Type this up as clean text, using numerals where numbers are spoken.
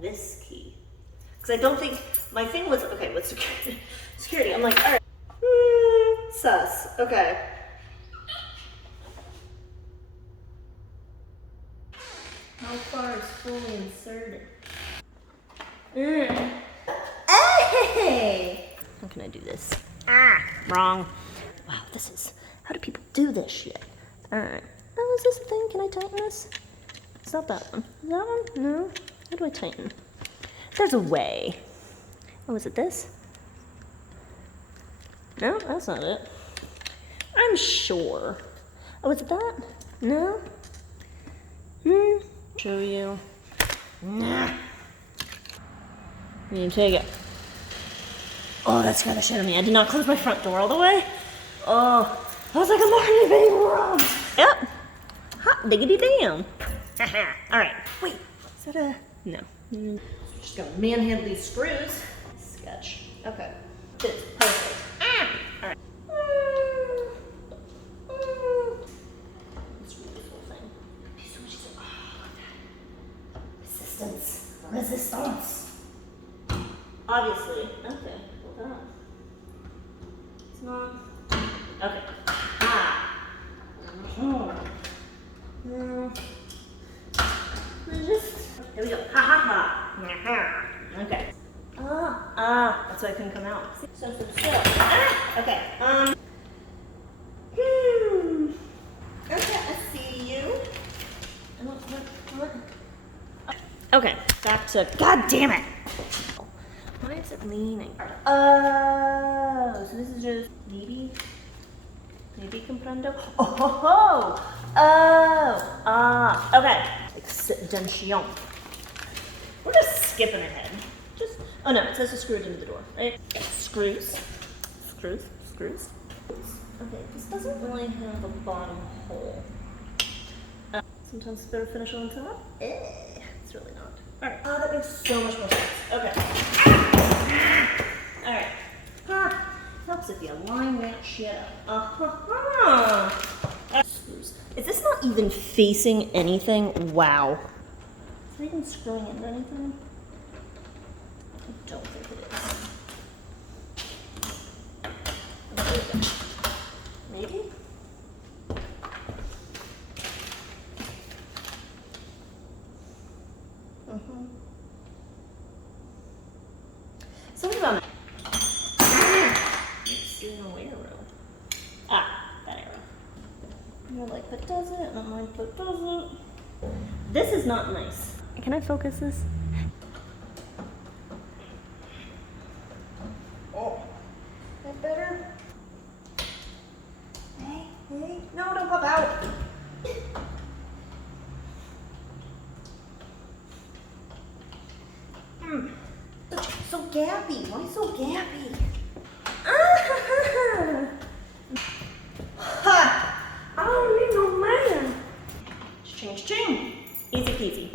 this key. Because I don't think, my thing was, okay, with security, I'm like, all right, sus, okay. How far is fully inserted? Hey! How can I do this? Wrong. Wow, this is, how do people do this shit? Alright. Oh, is this a thing? Can I tighten this? It's not that one. Is that one? No. How do I tighten? There's a way. Oh, is it this? No, that's not it. I'm sure. Oh, is it that? No? Show you. Nah. You take it. Oh, that scared the shit out of me. I did not close my front door all the way. Oh, I was like, I'm already being robbed. Yep. Hot diggity damn. All right. Wait, is that a, no. Just gonna manhandle these screws. Sketch. Okay. Fits perfect. All right. Let's read this whole thing. These switches are, oh, look at that. Resistance. Resistance. Obviously. Okay. Hold on. It's not. Okay. There we go. Ha ha ha. Okay. That's why I couldn't come out. So. Okay. Okay, I see you. Okay, back to, god damn it. Why is it leaning? Oh, so this is just maybe comprendo. Okay. Extension. We're just skipping ahead. Oh no, it says to screw it into the door, right? Screws. Okay, this doesn't really have a bottom hole. Sometimes it's better to finish on top. It's really not. Alright. Oh, that makes so much more sense. Okay. Alright. Helps if you line that shit up. Screws. Is this not even facing anything? Wow. Is it even screwing into anything? I don't think it is. Maybe? Something about no arrow. That arrow. You're like, that does it, and I'm like, that doesn't. This is not nice. Can I focus this? Oh, that better? Hey, no, don't pop out. So gappy. Why so gappy? I don't need no man. Ching. Easy peasy.